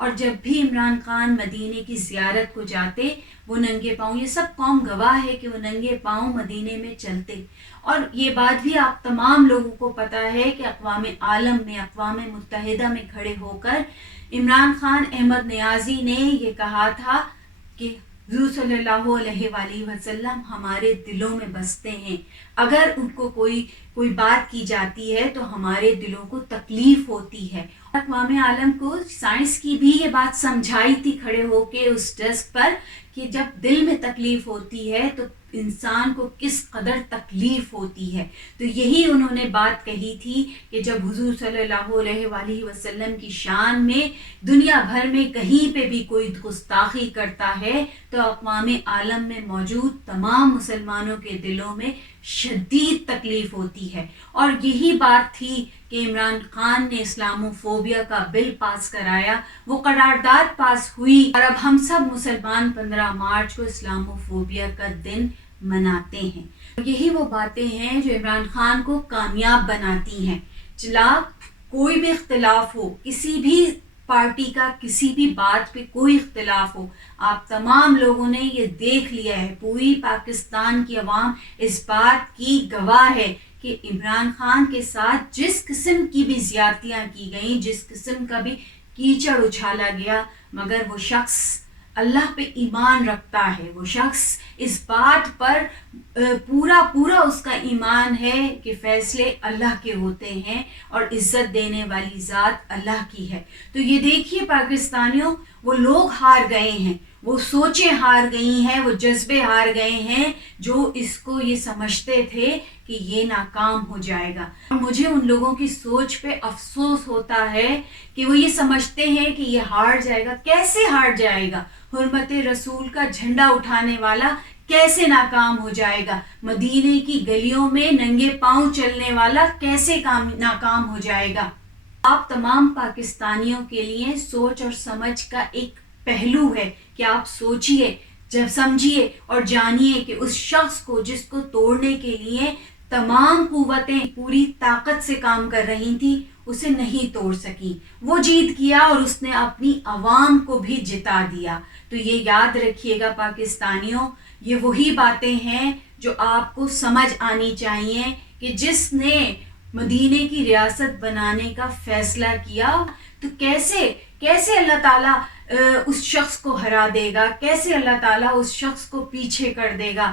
اور جب بھی عمران خان مدینے کی زیارت کو جاتے وہ ننگے پاؤں، یہ سب قوم گواہ ہے کہ وہ ننگے پاؤں مدینے میں چلتے. اور یہ بات بھی آپ تمام لوگوں کو پتہ ہے کہ اقوام عالم میں، اقوام متحدہ میں کھڑے ہو کر عمران خان احمد نیازی نے یہ کہا تھا کہ حضور صلی اللہ علیہ وآلہ وسلم ہمارے دلوں میں بستے ہیں. اگر ان کو کوئی بات کی جاتی ہے تو ہمارے دلوں کو تکلیف ہوتی ہے. اقوام عالم کو سائنس کی بھی یہ بات سمجھائی تھی کھڑے ہو کے اس ڈیسک پر کہ جب دل میں تکلیف ہوتی ہے تو انسان کو کس قدر تکلیف ہوتی ہے. تو یہی انہوں نے بات کہی تھی کہ جب حضور صلی اللہ علیہ وآلہ وسلم کی شان میں دنیا بھر میں کہیں پہ بھی کوئی گستاخی کرتا ہے تو اقوام عالم میں موجود تمام مسلمانوں کے دلوں میں شدید تکلیف ہوتی ہے. اور یہی بات تھی کہ عمران خان نے اسلاموفوبیا کا بل پاس کرایا، وہ قرارداد پاس ہوئی اور اب ہم سب مسلمان 15 مارچ کو اسلاموفوبیا کا دن مناتے ہیں. یہی وہ باتیں ہیں جو عمران خان کو کامیاب بناتی ہیں. چلا کوئی بھی اختلاف ہو، کسی بھی پارٹی کا کسی بھی بات پہ کوئی اختلاف ہو، آپ تمام لوگوں نے یہ دیکھ لیا ہے، پوری پاکستان کی عوام اس بات کی گواہ ہے کہ عمران خان کے ساتھ جس قسم کی بھی زیادتیاں کی گئیں، جس قسم کا بھی کیچڑ اچھالا گیا، مگر وہ شخص اللہ پہ ایمان رکھتا ہے. وہ شخص اس بات پر پورا اس کا ایمان ہے کہ فیصلے اللہ کے ہوتے ہیں اور عزت دینے والی ذات اللہ کی ہے. تو یہ دیکھیے پاکستانیوں، وہ لوگ ہار گئے ہیں، وہ سوچیں ہار گئی ہیں، وہ جذبے ہار گئے ہیں جو اس کو یہ سمجھتے تھے کہ یہ ناکام ہو جائے گا. اور مجھے ان لوگوں کی سوچ پہ افسوس ہوتا ہے کہ وہ یہ سمجھتے ہیں کہ یہ ہار جائے گا. کیسے ہار جائے گا؟ حرمت رسول کا جھنڈا اٹھانے والا کیسے ناکام ہو جائے گا؟ مدینے کی گلیوں میں ننگے پاؤں چلنے والا کیسے ناکام ہو جائے گا؟ آپ تمام پاکستانیوں کے لیے سوچ اور سمجھ کا ایک پہلو ہے کہ آپ سوچئے، جب سمجھیے اور جانیے کہ اس شخص کو جس کو توڑنے کے لیے تمام قوتیں پوری طاقت سے کام کر رہی تھیں، اسے نہیں توڑ سکی. وہ جیت گیا اور اس نے اپنی عوام کو بھی جتا دیا. تو یہ یاد رکھیے گا پاکستانیوں، یہ وہی باتیں ہیں جو آپ کو سمجھ آنی چاہیے کہ جس نے مدینے کی ریاست بنانے کا فیصلہ کیا تو کیسے اللہ تعالیٰ اس شخص کو ہرا دے گا، کیسے اللہ تعالیٰ اس شخص کو پیچھے کر دے گا.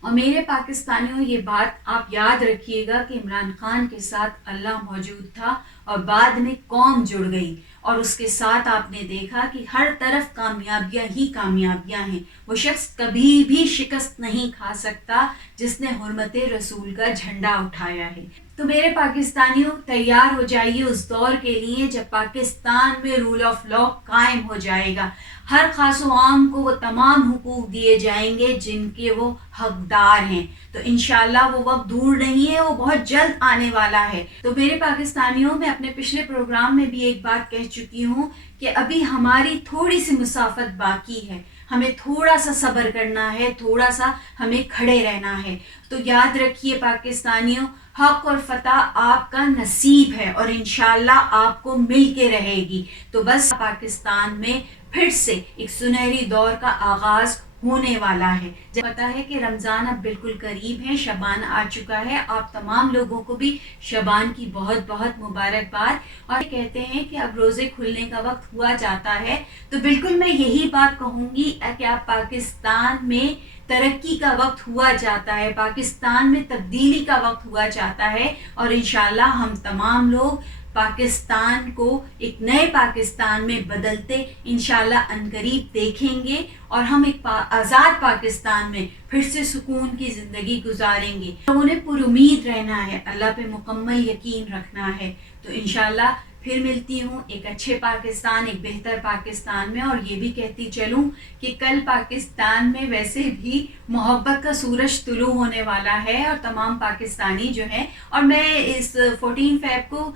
اور میرے پاکستانیوں، یہ بات آپ یاد رکھیے گا کہ عمران خان کے ساتھ اللہ موجود تھا اور بعد میں قوم جڑ گئی اور اس کے ساتھ آپ نے دیکھا کہ ہر طرف کامیابیاں ہی کامیابیاں ہیں. وہ شخص کبھی بھی شکست نہیں کھا سکتا جس نے حرمت رسول کا جھنڈا اٹھایا ہے. تو میرے پاکستانیوں، تیار ہو جائیے اس دور کے لیے جب پاکستان میں رول آف لا قائم ہو جائے گا. ہر خاص و عام کو وہ تمام حقوق دیے جائیں گے جن کے وہ حقدار ہیں. تو انشاءاللہ وہ وقت دور نہیں ہے، وہ بہت جلد آنے والا ہے. تو میرے پاکستانیوں، میں اپنے پچھلے پروگرام میں بھی ایک بات کہہ چکی ہوں کہ ابھی ہماری تھوڑی سی مسافت باقی ہے، ہمیں تھوڑا سا صبر کرنا ہے، تھوڑا سا ہمیں کھڑے رہنا ہے. تو یاد رکھیے پاکستانیوں، حق اور فتح آپ کا نصیب ہے اور انشاءاللہ آپ کو مل کے رہے گی. تو بس پاکستان میں پھر سے ایک سنہری دور کا آغاز ہونے والا ہے. جب پتا ہے کہ رمضان اب بالکل قریب ہے، شعبان آ چکا ہے. آپ تمام لوگوں کو بھی شعبان کی بہت بہت مبارکباد. اور کہتے ہیں کہ اب روزے کھلنے کا وقت ہوا جاتا ہے، تو بالکل میں یہی بات کہوں گی کہ اب پاکستان میں ترقی کا وقت ہوا جاتا ہے، پاکستان میں تبدیلی کا وقت ہوا جاتا ہے اور انشاءاللہ ہم تمام لوگ پاکستان کو ایک نئے پاکستان میں بدلتے انشاءاللہ عنقریب دیکھیں گے اور ہم ایک آزاد پاکستان میں پھر سے سکون کی زندگی گزاریں گے. لوگوں نے پر امید رہنا ہے، اللہ پہ مکمل یقین رکھنا ہے. تو انشاءاللہ پھر ملتی ہوں ایک اچھے پاکستان، ایک بہتر پاکستان میں. اور یہ بھی کہتی چلوں کہ کل پاکستان میں ویسے بھی محبت کا سورج طلوع ہونے والا ہے اور تمام پاکستانی جو ہیں، اور میں اس 14 فیب کو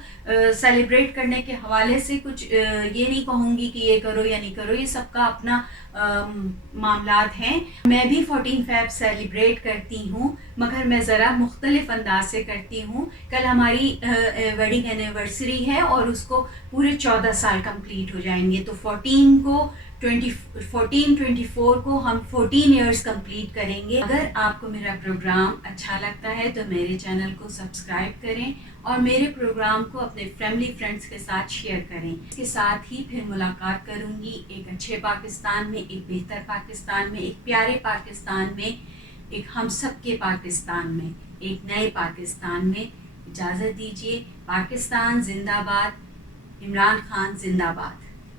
سیلیبریٹ کرنے کے حوالے سے کچھ یہ نہیں کہوں گی کہ یہ کرو یا نہیں کرو، یہ سب کا اپنا معاملات ہیں. میں بھی 14 فیب سیلیبریٹ کرتی ہوں، مگر میں ذرا مختلف انداز سے کرتی ہوں. کل ہماری ویڈنگ اینیورسری ہے اور اس کو پورے 14 سال کمپلیٹ ہو جائیں گے. تو 14 کو 24 کو ہم 14 ایئرس کمپلیٹ کریں گے. اگر آپ کو میرا پروگرام اچھا لگتا ہے تو میرے چینل کو سبسکرائب کریں اور میرے پروگرام کو اپنے فیملی فرینڈس کے ساتھ شیئر کریں. اس کے ساتھ ہی پھر ملاقات کروں گی ایک اچھے پاکستان میں، ایک بہتر پاکستان میں، ایک پیارے پاکستان میں، ایک ہم سب کے پاکستان میں، ایک نئے پاکستان میں. اجازت دیجیے. پاکستان زندہ باد. عمران خان زندہ باد.